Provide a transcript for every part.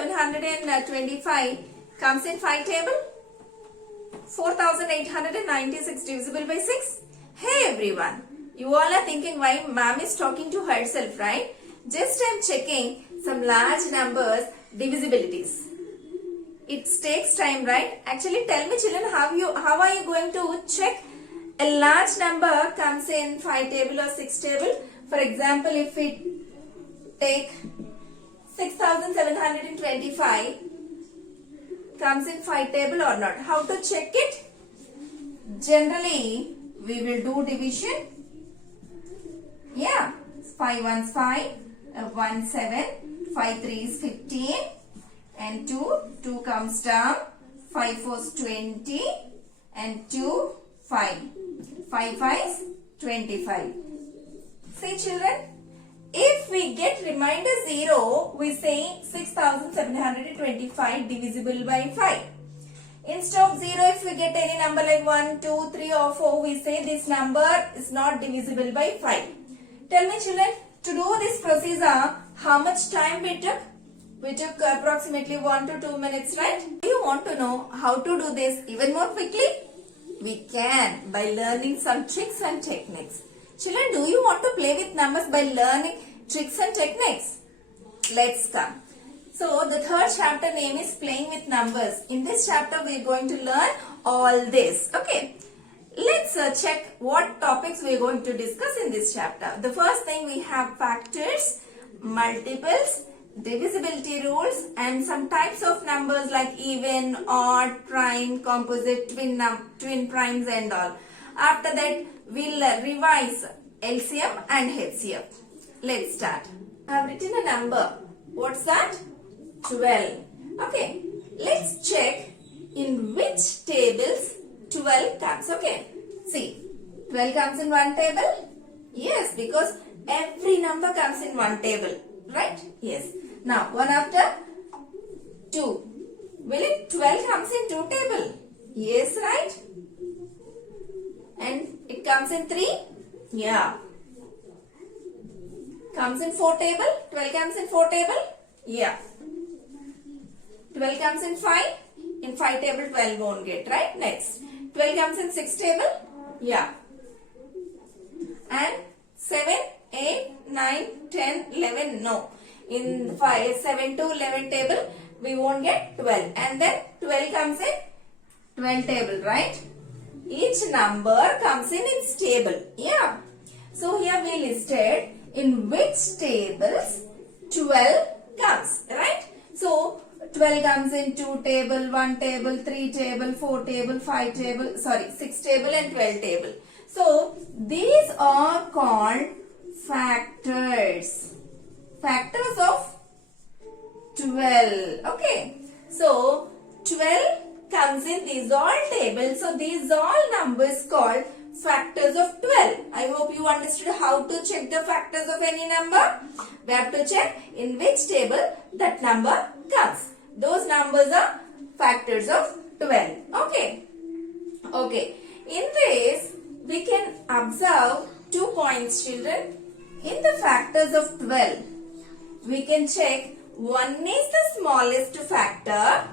6,725 comes in 5 table. 4,896 divisible by 6. Hey everyone, you all are thinking why ma'am is talking to herself, right? Just I'm checking some large numbers divisibilities. It takes time, right? Actually, tell me children, how are you going to check a large number comes in 5 table or 6 table? For example, if we take 6,725 comes in 5 table or not. How to check it? Generally, we will do division. Yeah, 5 ones 5, 1 7, 5 3s 15 and 2 comes down, 5 4s 20 and 2 5, 5 5s 25. See children, if we get remainder 0, we say 6,725 divisible by 5. Instead of 0, if we get any number like 1, 2, 3 or 4, we say this number is not divisible by 5. Tell me children, to do this procedure, how much time we took? We took approximately 1 to 2 minutes, right? Do you want to know how to do this even more quickly? We can by learning some tricks and techniques. Children, do you want to play with numbers by learning tricks and techniques? Let's come. So, the third chapter name is Playing with Numbers. In this chapter, we are going to learn all this. Okay. Let's check what topics we are going to discuss in this chapter. The first thing we have factors, multiples, divisibility rules and some types of numbers like even, odd, prime, composite, twin primes and all. After that, we'll revise LCM and HCF. Let's start. I have written a number. What's that? 12. Okay. Let's check in which tables 12 comes. Okay. See, 12 comes in one table. Yes, because every number comes in one table. Right? Yes. Now, one after 2. Will it 12 comes in 2 table? Yes, right? And it comes in 3? Yeah. Comes in 4 table? 12 comes in 4 table? Yeah. 12 comes in 5? In 5 table 12 won't get, right? Next. 12 comes in 6 table? Yeah. And 7, 8, 9, 10, 11, no. In 7 to 11 table, we won't get 12. And then 12 comes in 12 table, right? Each number comes in its table. Yeah. So here we listed in which tables 12 comes, right? So 12 comes in 2 table, 1 table, 3 table, 4 table, 5 table, 6 table and 12 table. So these are called factors. Factors of 12. Okay. So 12 comes in these all tables. So these all numbers called factors of 12. I hope you understood how to check the factors of any number. We have to check in which table that number comes. Those numbers are factors of 12. Okay. Okay. In this, we can observe 2 points, children. In the factors of 12, we can check one is the smallest factor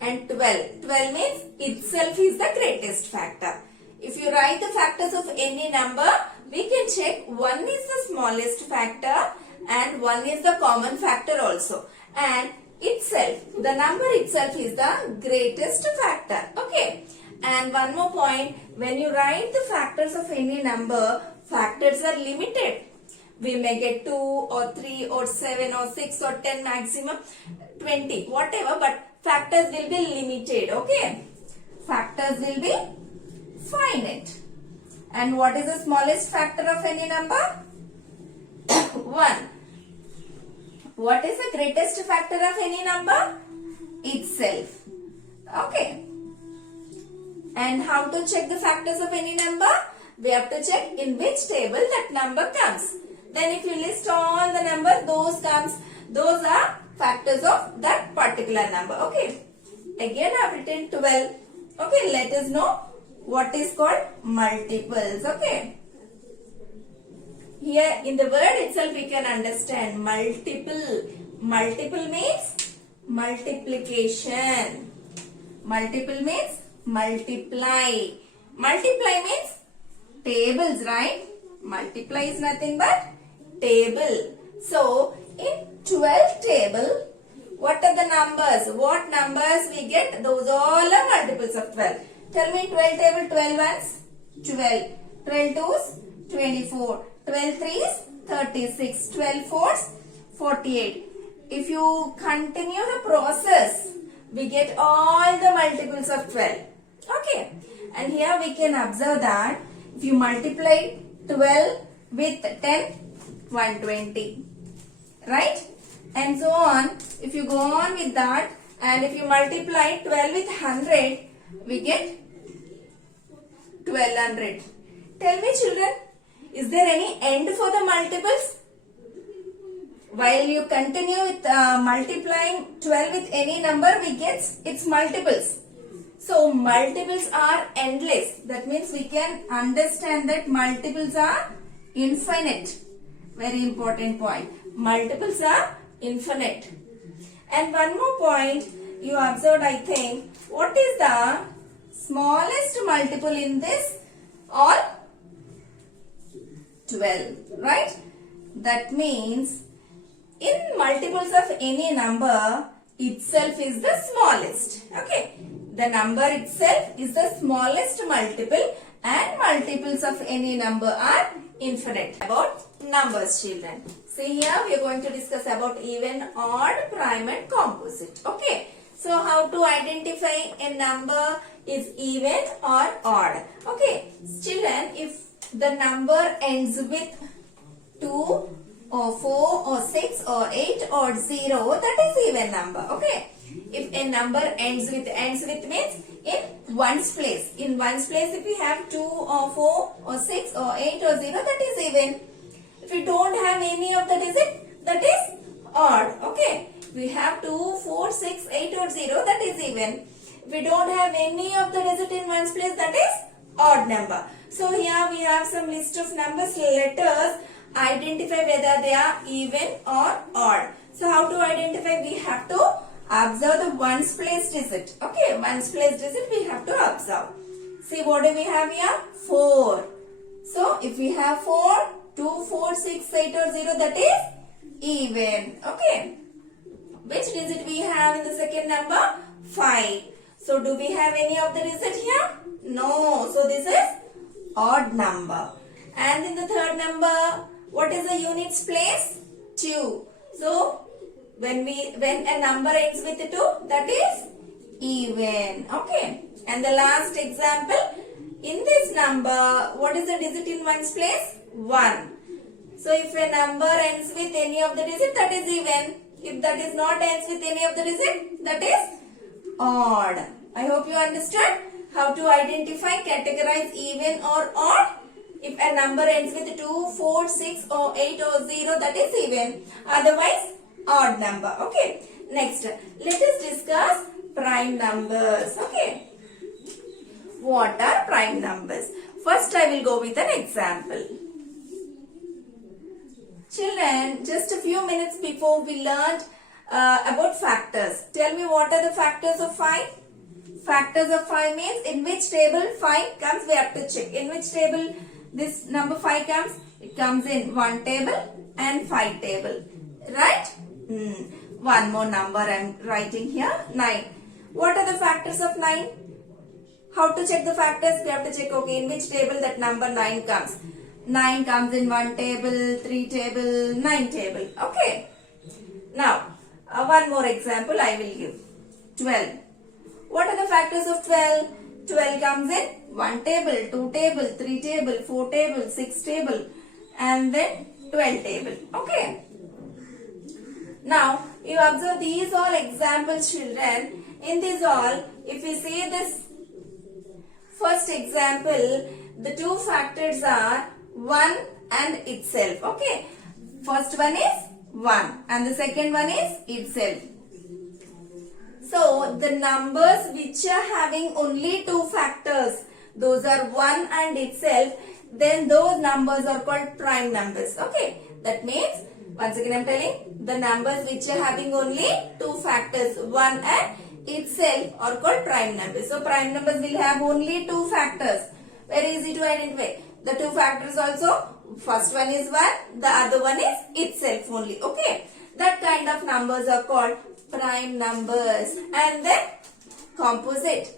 and 12. 12 means itself is the greatest factor. If you write the factors of any number, we can check one is the smallest factor and one is the common factor also. And itself, the number itself is the greatest factor. Okay. And one more point, when you write the factors of any number, factors are limited. We may get 2 or 3 or 7 or 6 or 10 maximum, 20, whatever, but factors will be limited, okay? Factors will be finite. And what is the smallest factor of any number? 1. What is the greatest factor of any number? Itself. Okay. And how to check the factors of any number? We have to check in which table that number comes. Then if you list all the numbers, those are factors of that particular number. Okay. Again I have written 12. Okay. Let us know what is called multiples. Okay. Here in the word itself we can understand multiple. Multiple means multiplication. Multiple means multiply. Multiply means tables, right? Multiply is nothing but table. So, in 12 table, what are the numbers? What numbers we get? Those all are multiples of 12. Tell me 12 table, 12 ones, 12. 12 twos, 24. 12 threes, 36. 12 fours, 48. If you continue the process, we get all the multiples of 12. Okay. And here we can observe that if you multiply 12 with 10, 120. Right? And so on. If you go on with that, and if you multiply 12 with 100, we get 1200. Tell me children, is there any end for the multiples? While you continue with multiplying 12 with any number, we get its multiples. So, multiples are endless. That means we can understand that multiples are infinite. Very important point. Multiples are infinite. And one more point you observed, I think. What is the smallest multiple in this? All 12. Right? That means in multiples of any number, itself is the smallest. Okay. The number itself is the smallest multiple, and multiples of any number are infinite. About numbers, children. See here we are going to discuss about even, odd, prime and composite. Okay. So how to identify a number is even or odd. Okay. Children, if the number ends with 2 or 4 or 6 or 8 or 0, that is even number. Okay. If a number ends with means in ones place. In ones place, if we have 2 or 4 or 6 or 8 or 0, that is even. If we don't have any of the digit, that is odd. Okay. If we have 2, 4, 6, 8 or 0, that is even. If we don't have any of the digit in ones place, that is odd number. So here we have some list of numbers. Let us identify whether they are even or odd. So how to identify? We have to observe the ones place digit. Okay, ones place digit we have to observe. See what do we have here? 4. So if we have 4, 2, 4, 6, 8 or 0, that is even. Okay. Which digit we have in the second number? 5. So do we have any of the digit here? No. So this is odd number. And in the third number, what is the units place? 2. So when a number ends with 2, that is even. Okay. And the last example, in this number, what is the digit in ones place? 1. So if a number ends with any of the digit, that is even. If that is not ends with any of the digit, that is odd. I hope you understood how to identify, categorize even or odd. If a number ends with 2, 4, 6 or 8 or 0, that is even. Otherwise, odd number. Okay. Next, let us discuss prime numbers. Okay. What are prime numbers? First, I will go with an example. Children, just a few minutes before we learned about factors. Tell me what are the factors of 5? Factors of 5 means in which table 5 comes, we have to check. In which table this number 5 comes? It comes in 1 table and 5 table. Right? One more number I am writing here. 9. What are the factors of 9? How to check the factors? We have to check, okay, in which table that number 9 comes. 9 comes in 1 table, 3 table, 9 table. Okay. Now, one more example I will give. 12. What are the factors of 12? 12 comes in 1 table, 2 table, 3 table, 4 table, 6 table, and then 12 table. Okay. Now, you observe these all examples, children. In this all, if we see this first example, the two factors are 1 and itself. Okay. First one is 1 and the second one is itself. So, the numbers which are having only 2 factors, those are 1 and itself, then those numbers are called prime numbers. Okay. That means Once again I am telling, the numbers which are having only 2 factors, 1 and itself, are called prime numbers. So prime numbers will have only 2 factors. Very easy to identify. The 2 factors also, first one is 1, the other one is itself only. Okay. That kind of numbers are called prime numbers. And then composite.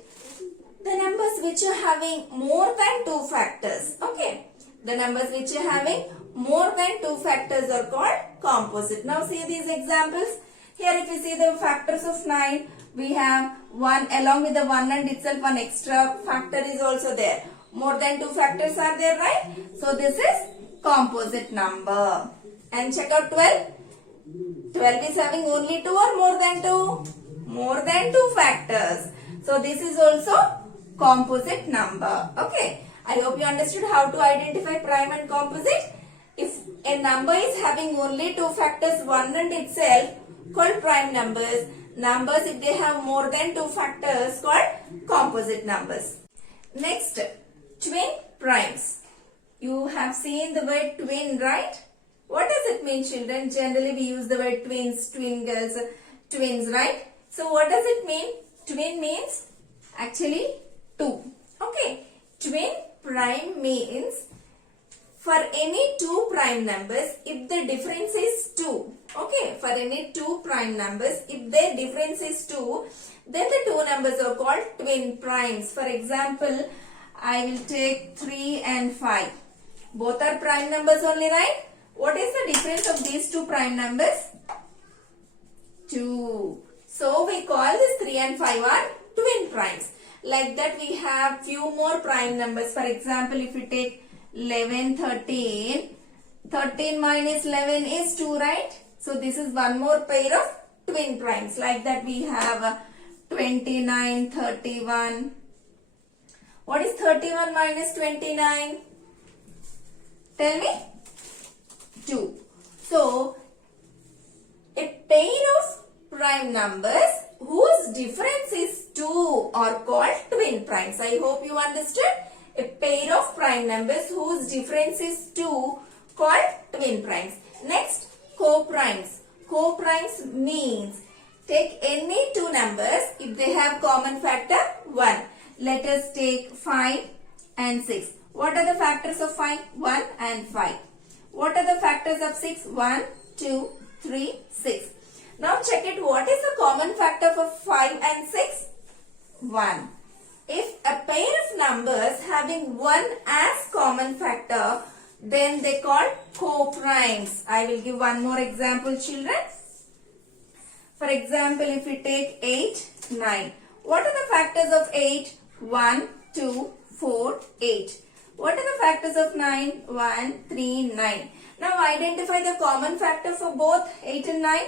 The numbers which are having more than 2 factors. Okay. The numbers which are having more than 2 factors are called composite. Now see these examples. Here if you see the factors of 9, we have 1 along with the 1 and itself, one extra factor is also there. More than 2 factors are there, right? So this is composite number. And check out 12. 12 is having only 2 or more than 2? More than 2 factors. So this is also composite number. Okay. I hope you understood how to identify prime and composite. If a number is having only 2 factors, 1 and itself, called prime numbers. Numbers if they have more than 2 factors, called composite numbers. Next, twin primes. You have seen the word twin, right? What does it mean, children? Generally we use the word twins, twin girls, twins, right? So what does it mean? Twin means actually 2. Okay. Twin prime means for any 2 prime numbers, if the difference is 2. Okay. For any 2 prime numbers, if their difference is 2, then the 2 numbers are called twin primes. For example, I will take 3 and 5. Both are prime numbers only, right? What is the difference of these 2 prime numbers? 2. So we call this 3 and 5 are twin primes. Like that we have few more prime numbers. For example, if we take 11, 13. 13 minus 11 is 2, right? So this is one more pair of twin primes. Like that we have 29, 31. What is 31 minus 29? Tell me. 2. So, a pair of prime numbers whose difference is 2 are called twin primes. I hope you understood. A pair of prime numbers whose difference is 2 called twin primes. Next, co-primes. Co-primes means take any 2 numbers if they have common factor 1. Let us take 5 and 6. What are the factors of 5? 1 and 5. What are the factors of 6? 1, 2, 3, 6. Now check it. What is the common factor for 5 and 6? 1. If a pair of numbers having 1 as common factor, then they call co-primes. I will give one more example, children. For example, if we take 8, 9. What are the factors of 8? 1, 2, 4, 8. What are the factors of 9? 1, 3, 9. Now identify the common factor for both 8 and 9.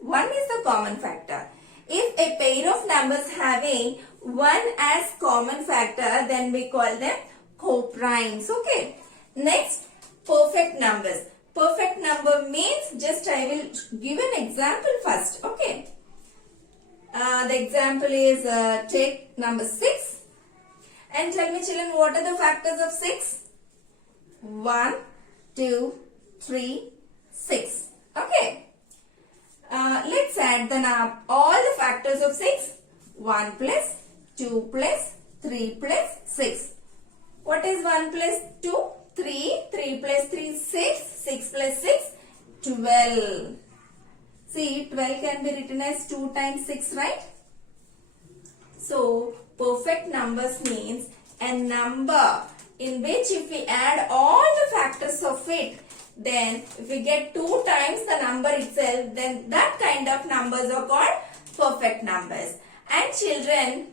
1 is the common factor. If a pair of numbers having 1 as common factor, then we call them co-primes. Okay. Next, perfect numbers. Perfect number means, just I will give an example first. Okay. The example is take number 6. And tell me, children, what are the factors of 6? 1, 2, 3, 6. Okay. Let's add all the factors of 6. 1 plus 2 plus 3 plus 6. What is 1 plus 2? 3. 3 plus 3, 6. 6 plus 6, 12. See, 12 can be written as 2 times 6, right? So, perfect numbers means a number in which if we add all the factors of it, then if we get 2 times the number itself, then that kind of numbers are called perfect numbers. And children,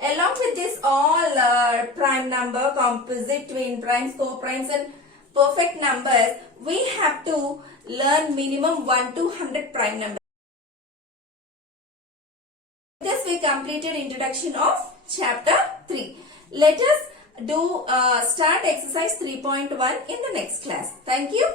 along with this all prime number, composite, twin primes, co-primes and perfect numbers, we have to learn minimum 1 to 100 prime numbers. Thus we completed introduction of chapter 3. Let us do start exercise 3.1 in the next class. Thank you.